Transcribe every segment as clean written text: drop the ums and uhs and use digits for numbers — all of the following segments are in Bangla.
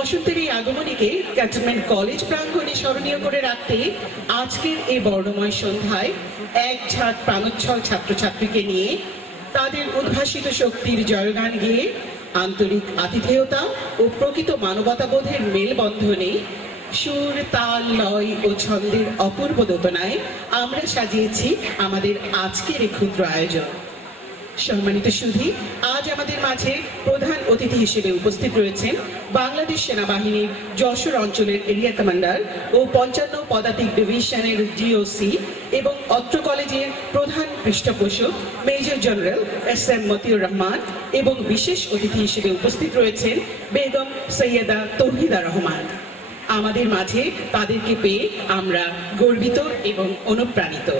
বসন্তের এই আগমনীকে ক্যান্টনমেন্ট কলেজ প্রাঙ্গণে স্মরণীয় করে রাখতে আজকের এই বর্ণময় সন্ধ্যায় এক ঝাঁক প্রাণোচ্ছল ছাত্রছাত্রীকে নিয়ে তাদের উদ্ভাসিত শক্তির জয়গান গেয়ে আন্তরিক আতিথেয়তা ও প্রকৃত মানবতাবোধের মেলবন্ধনে সুর, তাল, লয় ও ছন্দের অপূর্ব দোতনায় আমরা সাজিয়েছি আমাদের আজকের এই ক্ষুদ্র আয়োজন। সম্মানিত সুধী, আজ আমাদের মাঝে প্রধান অতিথি হিসেবে উপস্থিত রয়েছেন বাংলাদেশ সেনাবাহিনীর যশোর অঞ্চলের এরিয়া কমান্ডার ও ৫৫ পদাতিক ডিভিশনের ডিওসি এবং অত্র কলেজের প্রধান পৃষ্ঠপোষক major general S M. Motiur Rahman এবং বিশেষ অতিথি হিসেবে উপস্থিত রয়েছেন বেগম সৈয়দা তৌহিদা রহমান। আমাদের মাঝে তাদেরকে পেয়ে আমরা গর্বিত এবং অনুপ্রাণিত।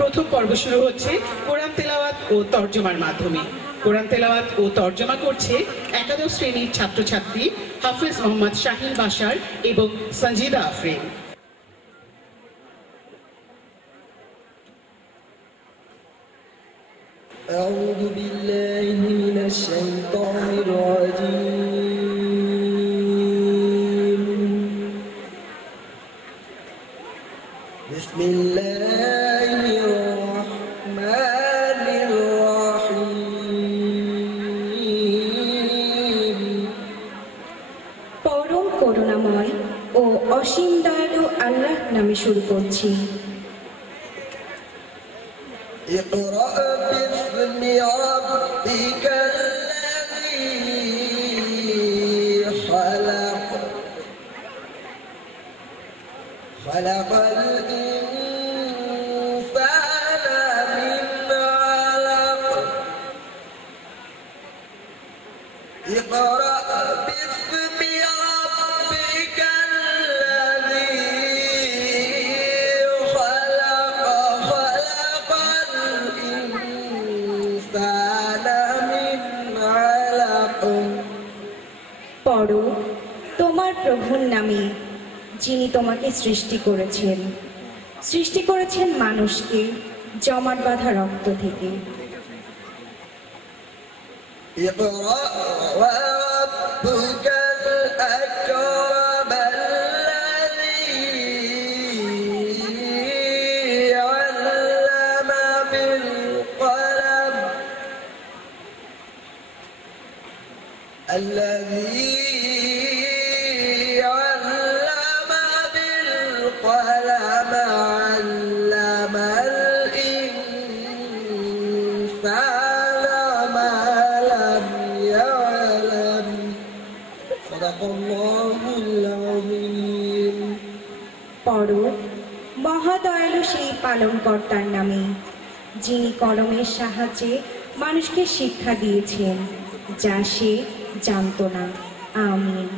প্রথম পর্ব শুরু হচ্ছে কোরআন তেলাওয়াত ও তর্জমার মাধ্যমে। কোরআন তেলাওয়াত ও তর্জমা করছে একাদশ শ্রেণীর ছাত্রছাত্রী হাফেজ মোহাম্মদ শাহিন বাশার এবং সঞ্জিদা আফরিন। أعوذ بالله من الشيطان الرجيم. بسم الله الرحمن الرحيم. পরম করুণাময় ও অসীম দয়ালু আল্লাহ নামে শুরু করছি। اقرأ باسم ربك الذي خلق خلق الإنسان من علق اقرأ باسم ربك الذي خلق خلق الإنسان من علق. পড়ো তোমার প্রভুর নামে, যিনি তোমাকে সৃষ্টি করেছেন মানুষকে জমাট বাঁধা রক্ত থেকে। اقرأ وربك الأكرم الذي علم بالقلم الذي علم بالقلم علم الإنسان ما لم يعلم. صدق الله العظيم. পড়ো মহাদয়ালু সেই পালনকর্তার নামে, যিনি কলমের সাহায্যে মানুষকে শিক্ষা দিয়েছেন যা সে জানত না। আমিন।